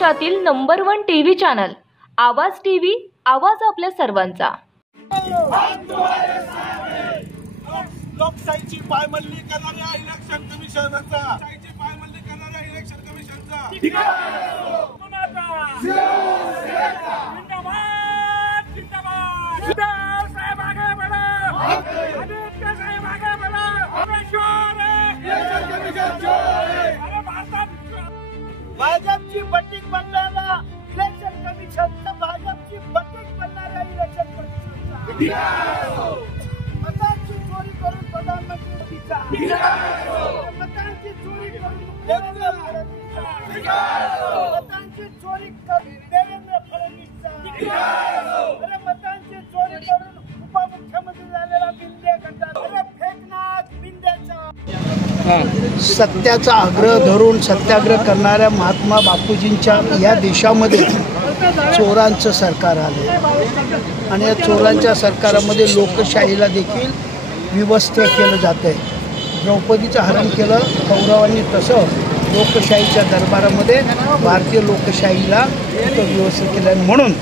महाराष्ट्रातील number 1 TV channel आवाज TV, आवाज आपल्या सर्वांचा। लोकशाहीची पायमल्ली करणाऱ्या इलेक्शन कमिशनचा भाजपची बटीक बनणारा इलेक्शन कमिशनचा, भाजपची बटीक बनणाऱ्या इलेक्शन कमिशनचा, मतांची चोरी करून प्रधानमंत्रीचा, मतांची चोरी करून देवेंद्र फडणवीसचा, मतांची चोरी करून देवेंद्र फडणवीसचा, अरे मतांची चोरी करून उपमुख्यमंत्री झालेला बिंदे गटार, अरे फेकनाथ बिंदेचा। सत्याचा आग्रह धरून सत्याग्रह करणाऱ्या महात्मा बापूजींच्या या देशामध्ये चोरांचं सरकार आलं आणि या चोरांच्या सरकारामध्ये लोकशाहीला देखील विवस्थ केलं जातं आहे। द्रौपदीचं हरण केलं कौरवांनी, तसं लोकशाहीच्या दरबारामध्ये भारतीय लोकशाहीला व्यवस्थित केलं। म्हणून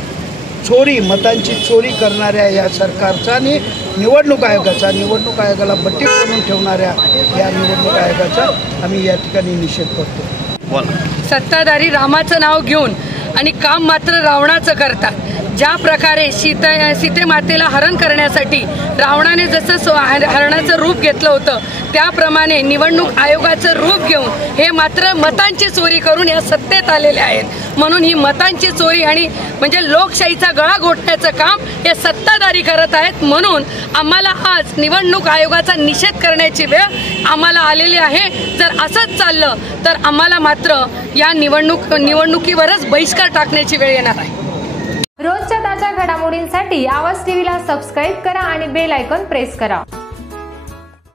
चोरी, मतांची चोरी करणाऱ्या या सरकारचा आणि निवडणूक आयोगाला बटीक बनवून ठेवणाऱ्या या निवडणूक आयोगाचा आम्ही या ठिकाणी निषेध करतो। सत्ताधारी रामाचं नाव घेऊन आणि काम मात्र रावणाचं करतात। ज्या प्रकारे सीते मातेला हरण करण्यासाठी रावणाने जसं हरणाचं रूप घेतलं होतं, त्याप्रमाणे निवडणूक आयोगाचं रूप घेऊन हे मात्र मतांची चोरी करून या सत्तेत आलेले आहेत। म्हणून ही मतांची चोरी आणि म्हणजे लोकशाहीचा गळा घोटण्याचं काम हे सत्ताधारी करत आहेत। म्हणून आम्हाला आज निवडणूक आयोगाचा निषेध करण्याची वेळ आम्हाला आलेली आहे। जर असंच चाललं तर आम्हाला मात्र या निवडणुकीवरच बहिष्कार टाकण्याची वेळ येणार आहे। रोजच्या ताज्या घडामोडींसाठी आवाज टीव्हीला सबस्क्राईब करा आणि बेल आयकॉन प्रेस करा।